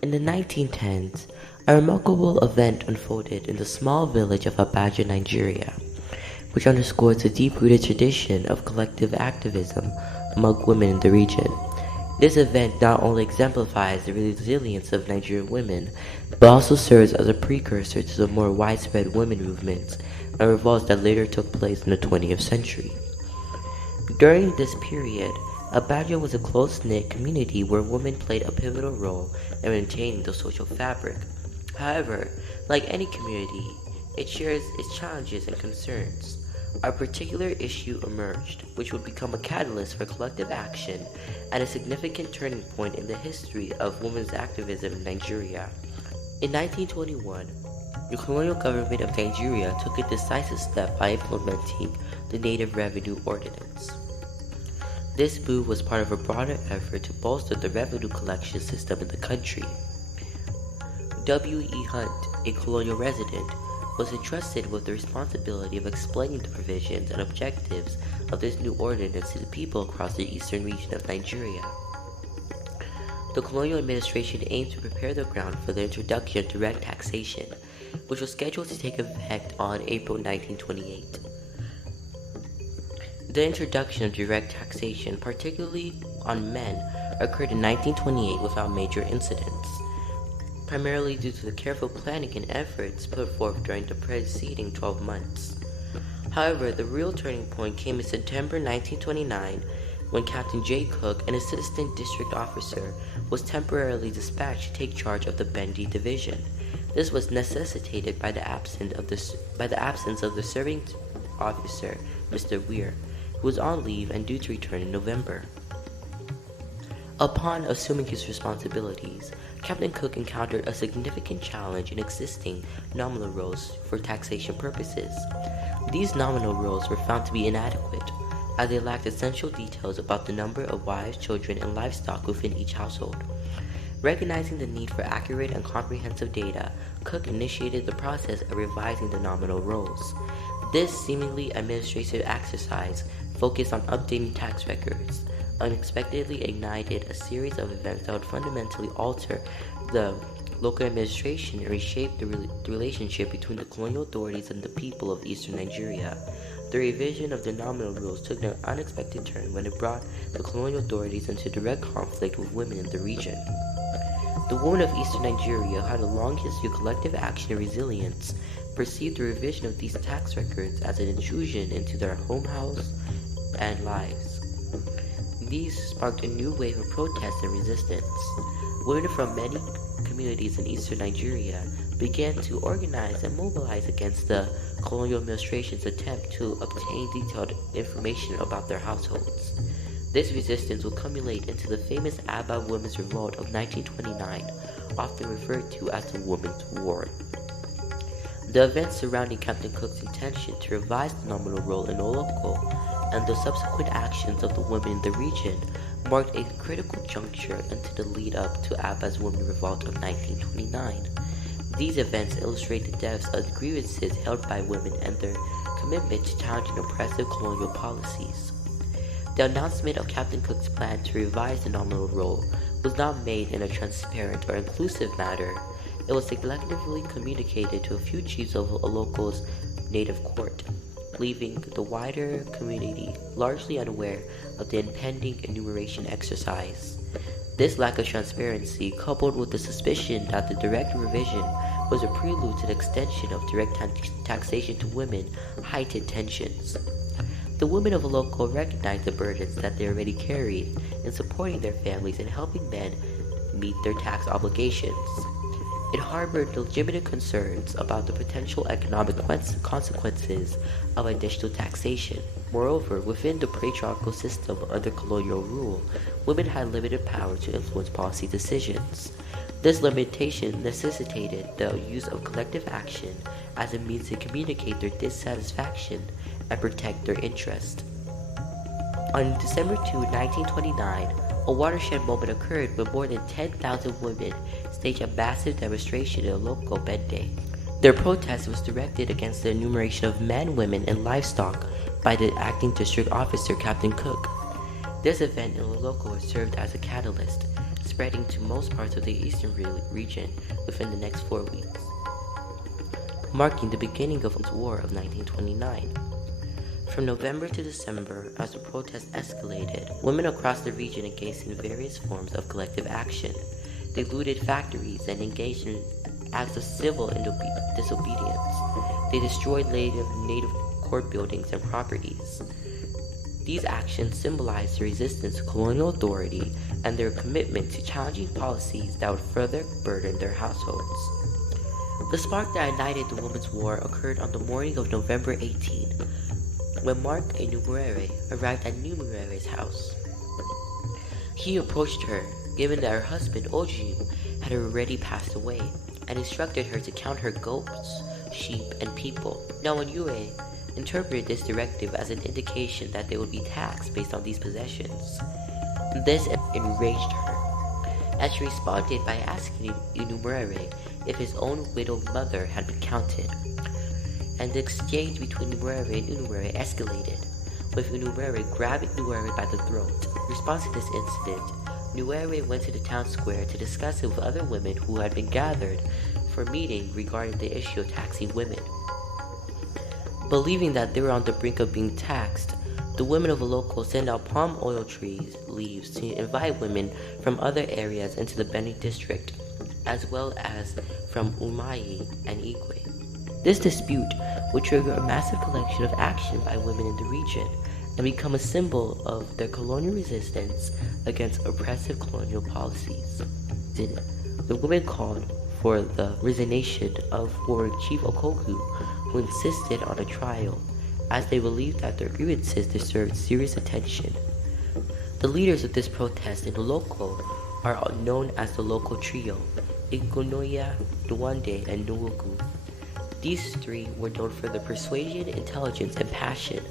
In the 1910s, a remarkable event unfolded in the small village of Abaja, Nigeria, which underscores the deep-rooted tradition of collective activism among women in the region. This event not only exemplifies the resilience of Nigerian women, but also serves as a precursor to the more widespread women movements and revolts that later took place in the 20th century. During this period, Abaja was a close-knit community where women played a pivotal role in maintaining the social fabric. However, like any community, it shares its challenges and concerns. A particular issue emerged, which would become a catalyst for collective action and a significant turning point in the history of women's activism in Nigeria. In 1921, the colonial government of Nigeria took a decisive step by implementing the Native Revenue Ordinance. This move was part of a broader effort to bolster the revenue collection system in the country. W. E. Hunt, a colonial resident, was entrusted with the responsibility of explaining the provisions and objectives of this new ordinance to the people across the eastern region of Nigeria. The colonial administration aimed to prepare the ground for the introduction of direct taxation, which was scheduled to take effect on April 1928. The introduction of direct taxation, particularly on men, occurred in 1928 without major incidents, primarily due to the careful planning and efforts put forth during the preceding 12 months. However, the real turning point came in September 1929 when Captain J. Cook, an assistant district officer, was temporarily dispatched to take charge of the Bendi Division. This was necessitated by the absence of the serving officer, Mr. Weir, who was on leave and due to return in November. Upon assuming his responsibilities, Captain Cook encountered a significant challenge in existing nominal rolls for taxation purposes. These nominal rolls were found to be inadequate, as they lacked essential details about the number of wives, children, and livestock within each household. Recognizing the need for accurate and comprehensive data, Cook initiated the process of revising the nominal rolls. This seemingly administrative exercise, focused on updating tax records, unexpectedly ignited a series of events that would fundamentally alter the local administration and reshape the relationship between the colonial authorities and the people of eastern Nigeria. The revision of the nominal rules took an unexpected turn when it brought the colonial authorities into direct conflict with women in the region. The women of eastern Nigeria, who had a long history of collective action and resilience, perceived the revision of these tax records as an intrusion into their home house and lives. These sparked a new wave of protest and resistance. Women from many communities in eastern Nigeria began to organize and mobilize against the colonial administration's attempt to obtain detailed information about their households. This resistance would culminate into the famous Aba Women's Revolt of 1929, often referred to as the Women's War. The events surrounding Captain Cook's intention to revise the nominal roll in Oloko and the subsequent actions of the women in the region marked a critical juncture into the lead-up to Aba's Women's Revolt of 1929. These events illustrate the depths of the grievances held by women and their commitment to challenging oppressive colonial policies. The announcement of Captain Cook's plan to revise the nominal roll was not made in a transparent or inclusive manner. It was selectively communicated to a few chiefs of Oloko's native court, leaving the wider community largely unaware of the impending enumeration exercise. This lack of transparency, coupled with the suspicion that the direct revision was a prelude to the extension of direct taxation to women, heightened tensions. The women of Oloko recognized the burdens that they already carried in supporting their families and helping men meet their tax obligations. It harbored legitimate concerns about the potential economic consequences of additional taxation. Moreover, within the patriarchal system under colonial rule, women had limited power to influence policy decisions. This limitation necessitated the use of collective action as a means to communicate their dissatisfaction and protect their interest. On December 2, 1929, a watershed moment occurred when more than 10,000 women staged a massive demonstration in Oloko Bende. Their protest was directed against the enumeration of men, women, and livestock by the acting district officer, Captain Cook. This event in Oloko served as a catalyst, spreading to most parts of the eastern region within the next 4 weeks, marking the beginning of the War of 1929. From November to December, as the protests escalated, women across the region engaged in various forms of collective action. They looted factories and engaged in acts of civil disobedience. They destroyed native court buildings and properties. These actions symbolized their resistance to colonial authority and their commitment to challenging policies that would further burden their households. The spark that ignited the Women's War occurred on the morning of November 18, when Mark Enumere arrived at Numurere's house. He approached her, given that her husband Oju had already passed away, and instructed her to count her goats, sheep, and people. Now Onue interpreted this directive as an indication that they would be taxed based on these possessions. This enraged her, and she responded by asking Enumere if his own widowed mother had been counted. And the exchange between Enumere and Enumere escalated, with Enumere grabbing Enumere by the throat. In response to this incident, Enumere went to the town square to discuss it with other women who had been gathered for a meeting regarding the issue of taxing women. Believing that they were on the brink of being taxed, the women of the local sent out palm oil trees leaves to invite women from other areas into the Beni district, as well as from Umayi and Igwe. This dispute would trigger a massive collection of action by women in the region and become a symbol of their colonial resistance against oppressive colonial policies. The women called for the resignation of Warwick Chief Okoku, who insisted on a trial, as they believed that their grievances deserved serious attention. The leaders of this protest in the local are known as the local trio, Igunoya, Nwande, and Nwogu. These three were known for their persuasion, intelligence, and passion.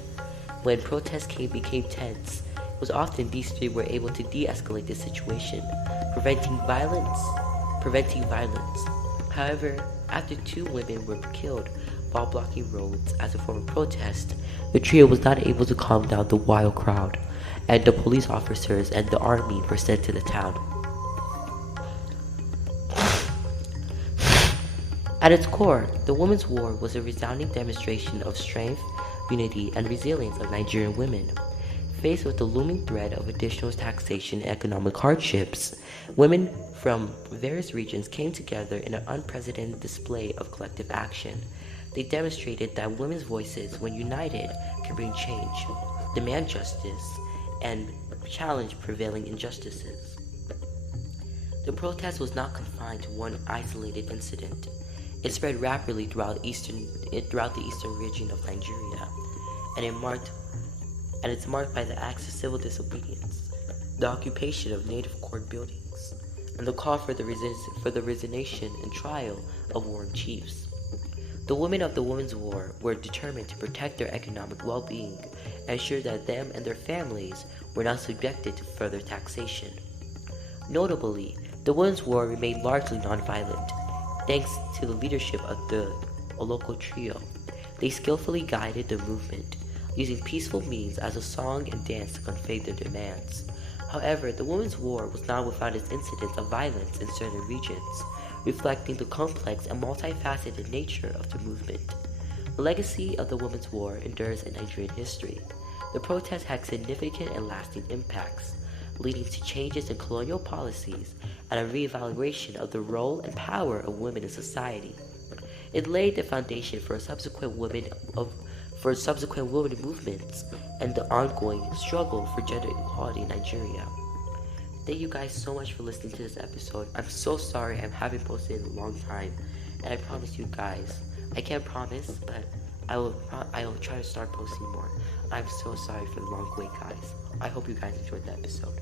When protests became tense, it was often these three were able to de-escalate the situation, preventing violence. However, after 2 women were killed while blocking roads as a form of protest, the trio was not able to calm down the wild crowd, and the police officers and the army were sent to the town. At its core, the Women's War was a resounding demonstration of strength, unity, and resilience of Nigerian women. Faced with the looming threat of additional taxation and economic hardships, women from various regions came together in an unprecedented display of collective action. They demonstrated that women's voices, when united, can bring change, demand justice, and challenge prevailing injustices. The protest was not confined to one isolated incident. It spread rapidly throughout the eastern region of Nigeria, and it's marked by the acts of civil disobedience, the occupation of native court buildings, and the call for the resignation and trial of warring chiefs. The women of the Women's War were determined to protect their economic well-being and ensure that them and their families were not subjected to further taxation. Notably, the Women's War remained largely nonviolent, thanks to the leadership of the local trio. They skillfully guided the movement, using peaceful means as a song and dance to convey their demands. However, the Women's War was not without its incidents of violence in certain regions, reflecting the complex and multifaceted nature of the movement. The legacy of the Women's War endures in Nigerian history. The protests had significant and lasting impacts, leading to changes in colonial policies and a reevaluation of the role and power of women in society. It laid the foundation for subsequent women movements and the ongoing struggle for gender equality in Nigeria. Thank you guys so much for listening to this episode. I'm so sorry I haven't posted in a long time, and I promise you guys, I can't promise, but I will try to start posting more. I'm so sorry for the long wait, guys. I hope you guys enjoyed the episode.